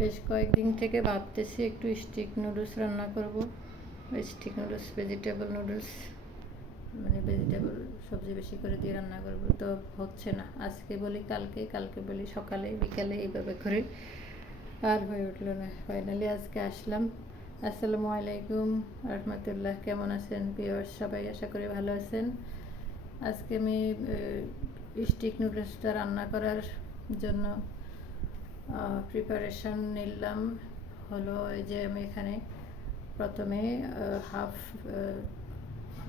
বেশ কয়েকদিন থেকে ভাবতেছি একটু স্টিক নুডলস রান্না করব। স্টিক নুডলস, ভেজিটেবল নুডলস, মানে ভেজিটেবল সবজি বেশি করে দিয়ে রান্না করব, তো হচ্ছে না। আজকে বলি কালকে, কালকে বলি সকালে, বিকালে, এইভাবে করে আর হয়ে উঠলো না। ফাইনালি আজকে আসলাম। আসসালামু আলাইকুম রহমতুল্লাহ। কেমন আছেন ভিউয়ার্স? সবাই আশা করি ভালো আছেন। আজকে আমি স্টিক নুডলসটা রান্না করার জন্য প্রিপারেশন নিলাম। হলো এই যে আমি এখানে প্রথমে হাফ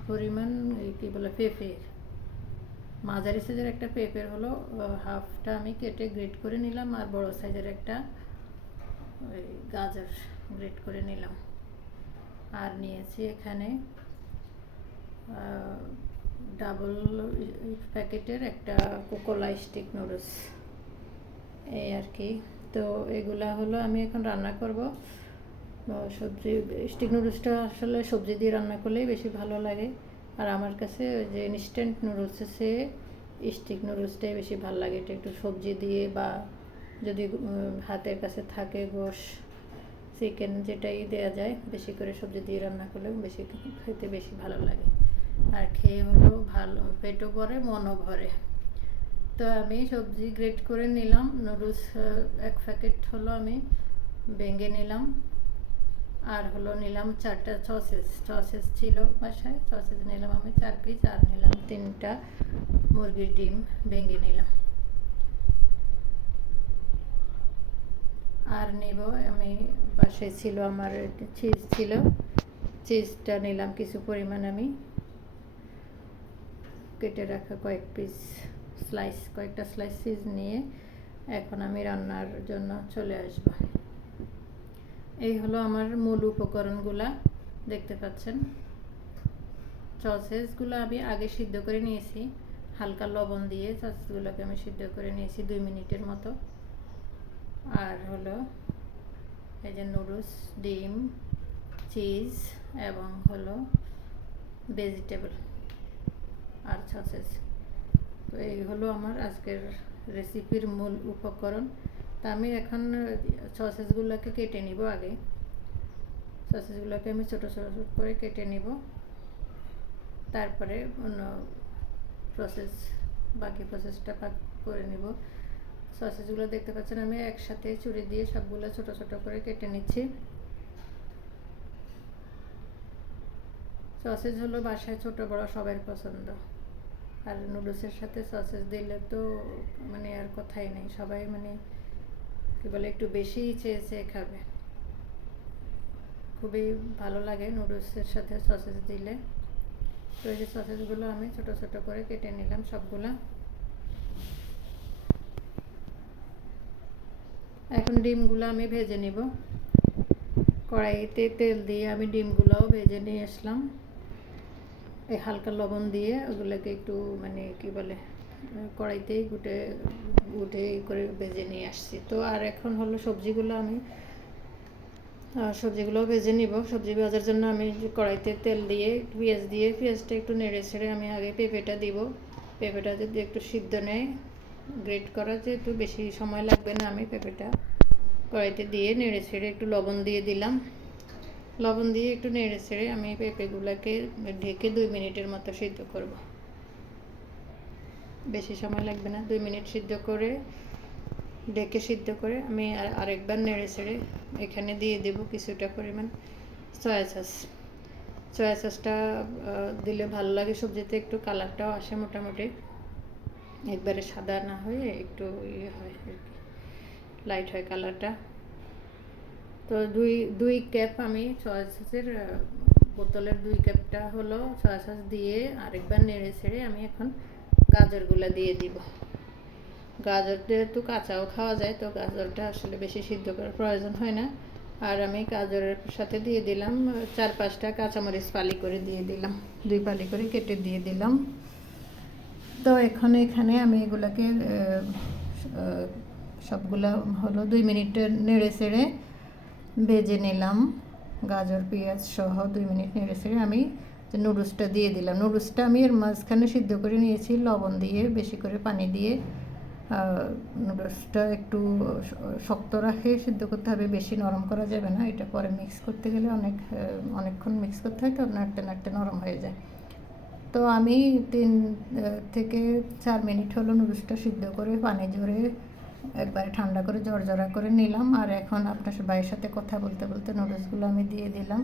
পরিমাণ কী বলে পেঁপে, মাঝারি সাইজের একটা পেঁপের হলো হাফটা আমি কেটে গ্রেট করে নিলাম, আর বড় সাইজের একটা ওই গাজর গ্রেট করে নিলাম। আর নিয়েছি এখানে ডাবল প্যাকেটের একটা কোকোলা স্টিক নুডলস, এই আর কি। তো এগুলা হলো আমি এখন রান্না করব। সবজি স্টিক নুডলসটা আসলে সবজি দিয়ে রান্না করলেই বেশি ভালো লাগে, আর আমার কাছে যে ইনস্ট্যান্ট নুডলসের চেয়ে স্টিক নুডলসটাই বেশি ভালো লাগে। এটা একটু সবজি দিয়ে, বা যদি হাতের কাছে থাকে গোশ, চিকেন, যেটাই দেওয়া যায়, বেশি করে সবজি দিয়ে রান্না করলে বেশি খেতে বেশি ভালো লাগে, আর খেয়ে হলো ভালো, পেটও ভরে মনও ভরে। তো আমি সবজি গ্রেট করে নিলাম। নুডলস এক প্যাকেট হলো আমি ভেঙে নিলাম, আর হলো নিলাম 4টা সসেস ছিল বাসায়, সসেস নিলাম আমি 4 পিস, আর নিলাম 3টা মুরগির ডিম ভেঙে নিলাম। আর নেব আমি, বাসায় ছিল আমার চিজ ছিল, চিজটা নিলাম কিছু পরিমাণ, আমি কেটে রাখা কয়েকটা স্লাইস চিজ নিয়ে এখন আমি রান্নার জন্য চলে আসব। এই হলো আমার মূল উপকরণগুলা, দেখতে পাচ্ছেন। সসেসগুলো আমি আগে সিদ্ধ করে নিয়েছি, হালকা লবণ দিয়ে সসেসগুলোকে আমি সিদ্ধ করে নিয়েছি 2 মিনিটের মতো। আর হলো এই যে নুডলস, ডিম, চিজ এবং হলো ভেজিটেবল আর সসেস। তো এই হলো আমার আজকের রেসিপির মূল উপকরণ। তা আমি এখন সসেসগুলোকে কেটে নিব। আগে সসেসগুলোকে আমি ছোটো ছোটো করে কেটে নিব, তারপরে অন্য বাকি প্রসেসটা করে নিব। সসেসগুলো দেখতে পাচ্ছেন আমি একসাথে ছুরি দিয়ে সবগুলো ছোটো ছোটো করে কেটে নিচ্ছি। সসেস হলো বাসায় ছোট বড় সবার পছন্দ, আর নুডলসের সাথে সসেস দিলে তো মানে আর কথাই নেই, সবাই মানে কি বলে একটু বেশি চেয়ে খাবে। খুবই ভালো লাগে নুডলসের সাথে সসেস দিলে। তো এই যে সসেসগুলো আমি ছোটো ছোটো করে কেটে নিলাম সবগুলা। এখন ডিমগুলো আমি ভেজে নিব। কড়াইতে তেল দিয়ে আমি ডিমগুলোও ভেজে নিয়ে আসলাম, এই হালকা লবণ দিয়ে ওগুলোকে একটু মানে কি বলে কড়াইতেই গুটে করে ভেজে নিয়ে আসছি। তো আর এখন হলো সবজিগুলোও ভেজে নিব। সবজি ভাজার জন্য আমি কড়াইতে তেল দিয়ে পেঁয়াজটা একটু নেড়ে ছেড়ে আমি আগে পেঁপেটা দিব। পেঁপেটা যদি একটু সিদ্ধ নেয়, গ্রেট করা যেহেতু বেশি সময় লাগবে না, আমি পেঁপেটা কড়াইতে দিয়ে নেড়ে ছেড়ে একটু লবণ দিয়ে দিলাম। লবণ দিয়ে একটু নেড়ে ছেড়ে আমি পেঁপেগুলোকে ঢেকে 2 মিনিটের মতো সিদ্ধ করব। বেশি সময় লাগবে না, 2 মিনিট ঢেকে সিদ্ধ করে আমি আরেকবার নেড়ে ছেড়ে এখানে দিয়ে দেব কিছুটা পরিমাণ সয়া সসটা দিলে ভালো লাগে সবজিতে, একটু কালারটাও আসে, মোটামুটি একবারে সাদা না হয়ে একটু ইয়ে হয় আর কি, লাইট হয় কালারটা। তো দুই কাপ আমি সয়া সসের বোতলের 2 কাপটা হলো সয়া সস দিয়ে আরেকবার নেড়ে ছেড়ে আমি এখন গাজরগুলো দিয়ে দিব। গাজর যেহেতু কাঁচাও খাওয়া যায়, তো গাজরটা আসলে বেশি সিদ্ধ করার প্রয়োজন হয় না। আর আমি গাজরের সাথে দিয়ে দিলাম 4-5টা কাঁচামরিচ ফালি করে দিয়ে দিলাম, 2 ফালি করে কেটে দিয়ে দিলাম। তো এখানে আমি এগুলোকে সবগুলো হলো 2 মিনিট নেড়ে ছেড়ে ভেজে নিলাম। গাজর পেঁয়াজ সহ 2 মিনিট নেড়ে ছেড়ে আমি নুডলসটা দিয়ে দিলাম। নুডলসটা আমি এর মাঝখানে সিদ্ধ করে নিয়েছি লবণ দিয়ে, বেশি করে পানি দিয়ে, নুডলসটা একটু শক্ত রাখে সিদ্ধ করতে হবে, বেশি নরম করা যাবে না। এটা পরে মিক্স করতে গেলে অনেকক্ষণ মিক্স করতে হয়, তো নাড়তে নাড়তে নরম হয়ে যায়। তো আমি 3 থেকে 4 মিনিট হলো নুডলসটা সিদ্ধ করে পানি ঝরে একবারে ঠান্ডা করে জড়জড়া করে নিলাম। আর এখন আপনার ভাইয়ের সাথে কথা বলতে বলতে নুডলসগুলো আমি দিয়ে দিলাম।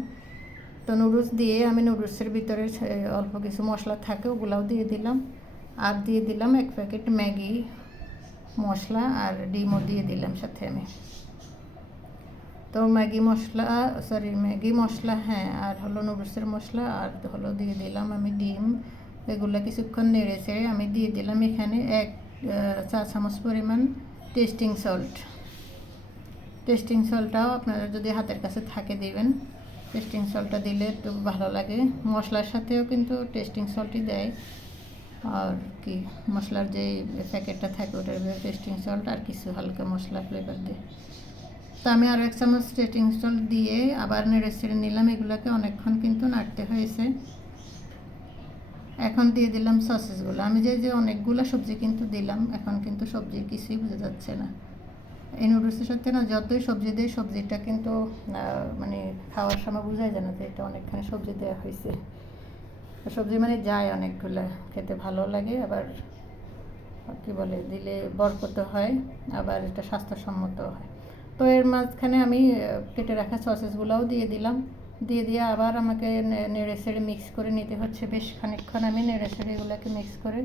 তো নুডলস দিয়ে আমি নুডলসের ভিতরে অল্প কিছু মশলা থাকে ওগুলাও দিয়ে দিলাম, আর দিয়ে দিলাম 1 প্যাকেট ম্যাগি মশলা, আর ডিমও দিয়ে দিলাম সাথে আমি। তো ম্যাগি মশলা, হ্যাঁ, আর হলো নুডলসের মশলা, আর হলো দিয়ে দিলাম আমি ডিম। এগুলো কিছুক্ষণ নেড়ে চেড়ে আমি দিয়ে দিলাম এখানে 1 চা চামচ পরিমাণ টেস্টিং সল্টটাও আপনারা যদি হাতের কাছে থাকে দিবেন। টেস্টিং সল্টটা দিলে একটু ভালো লাগে। মশলার সাথেও কিন্তু টেস্টিং সল্টই দেয়, আর কি মশলার যে প্যাকেটটা থাকে ওটার টেস্টিং সল্ট আর কিছু হালকা মশলা ফ্লেভার দিয়ে। তো আমি আরও 1 চামচ টেস্টিং সল্ট দিয়ে আবার নেড়ে ছেড়ে নিলাম। এগুলোকে অনেকক্ষণ কিন্তু নাড়তে হয়েছে। এখন দিয়ে দিলাম সসেসগুলো। আমি যে অনেকগুলো সবজি কিন্তু দিলাম, এখন কিন্তু সবজির কিছুই বোঝা যাচ্ছে না। এই নুডলসের সাথে না যতই সবজি দেয় সবজিটা কিন্তু মানে খাওয়ার সময় বোঝাই যায় না যে এটা অনেকখানি সবজি দেওয়া হয়েছে। সবজি মানে যায় অনেকগুলো, খেতে ভালো লাগে, আবার কী বলে দিলে বরকত হয়, আবার এটা স্বাস্থ্যসম্মত হয়। তো এর মাঝখানে আমি কেটে রাখা সসেসগুলোও দিয়ে দিলাম। দিয়ে আবার আমাকে নেড়ে ছেড়ে মিক্স করে নিতে হচ্ছে। বেশ খানিকক্ষণ আমি নেড়ে ছেড়ে এগুলোকে মিক্স করে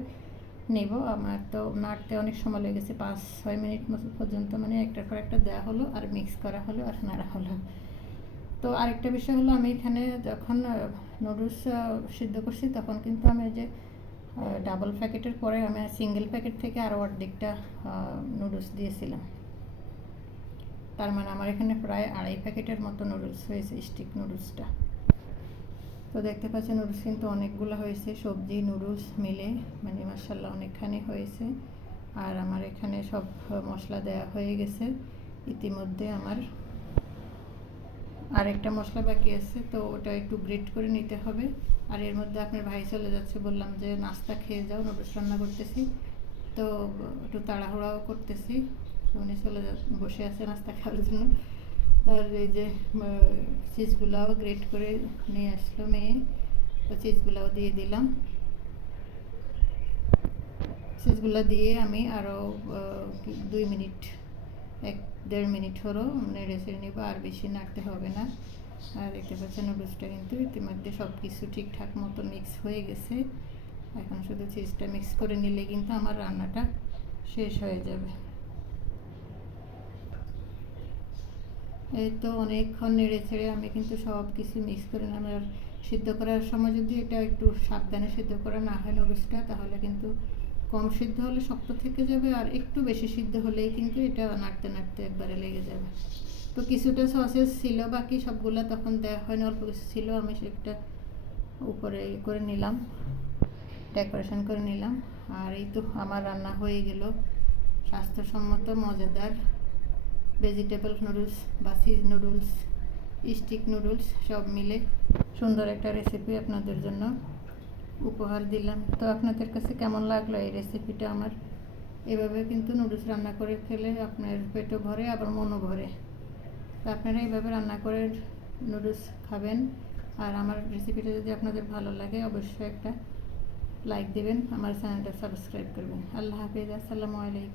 নিব। আমার তো নাড়তে অনেক সময় লেগেছে, 5-6 মিনিট মতো পর্যন্ত, মানে একটার পর একটা দেওয়া হলো আর মিক্স করা হলো আর নাড়া হলো। তো আরেকটা বিষয় হলো, আমি এখানে যখন নুডলস সিদ্ধ করছি তখন কিন্তু আমি যে ডাবল প্যাকেটের পরে আমি সিঙ্গেল প্যাকেট থেকে আরও অর্ধেকটা নুডলস দিয়েছিলাম। তার মানে আমার এখানে প্রায় 2.5 প্যাকেটের মতো নুডলস হয়েছে, স্টিক নুডলসটা। তো দেখতে পাচ্ছেন নুডলস কিন্তু অনেকগুলো হয়েছে, সবজি নুডলস মিলে, মানে মাশাআল্লাহ অনেকখানি হয়েছে। আর আমার এখানে সব মশলা দেওয়া হয়ে গেছে ইতিমধ্যে। আমার আরেকটা মশলা বাকি আছে, তো ওটা একটু গ্রেট করে নিতে হবে। আর এর মধ্যে আপনার ভাই চলে যাচ্ছে, বললাম যে নাস্তা খেয়ে যাও, নুডলস রান্না করতেছি, তো একটু তাড়াহুড়াও করতেছি। উনি বসে আছে নাস্তা খাওয়ার জন্য। তার এই যে চিজগুলাও গ্রেট করে নিয়ে আসলো মেয়ে, তো চিজগুলাও দিয়ে দিলাম। চিজগুলো দিয়ে আমি আরও 1-1.5 মিনিট হলো নেড়ে ছেড়ে নেব, আর বেশি নাড়তে হবে না। আর দেখতে পাচ্ছেন নুডলসটা কিন্তু ইতিমধ্যে সব কিছু ঠিকঠাক মতো মিক্স হয়ে গেছে। এখন শুধু চিজটা মিক্স করে নিলে কিন্তু আমার রান্নাটা শেষ হয়ে যাবে। এই তো অনেকক্ষণ নেড়ে ছেড়ে আমি কিন্তু সব কিছু মিক্স করে নিলাম। আর সিদ্ধ করার সময় যদি এটা একটু সাবধানে সিদ্ধ করা না হয় নুডলসটা, তাহলে কিন্তু কম সিদ্ধ হলে শক্ত থেকে যাবে, আর একটু বেশি সিদ্ধ হলেই কিন্তু এটা নাড়তে নাড়তে একবারে লেগে যাবে। তো কিছুটা সসেস ছিল বাকি, সবগুলো তখন দেওয়া হয়নি, অল্প কিছু ছিল, আমি সেটা উপরে করে নিলাম, ডেকোরেশন করে নিলাম। আর এই তো আমার রান্না হয়ে গেল স্বাস্থ্যসম্মত মজাদার ভেজিটেবল নুডলস বা চিজ নুডলস, স্টিক নুডলস সব মিলে সুন্দর একটা রেসিপি আপনাদের জন্য উপহার দিলাম। তো আপনাদের কাছে কেমন লাগলো এই রেসিপিটা আমার? এভাবে কিন্তু নুডলস রান্না করে খেলে আপনার পেটও ভরে, আবার মনও ভরে। তো আপনারা এইভাবে রান্না করে নুডলস খাবেন। আর আমার রেসিপিটা যদি আপনাদের ভালো লাগে অবশ্যই একটা লাইক দিবেন, আমার চ্যানেলটা সাবস্ক্রাইব করবেন। আল্লাহ হাফিজ, আসসালামু আলাইকুম।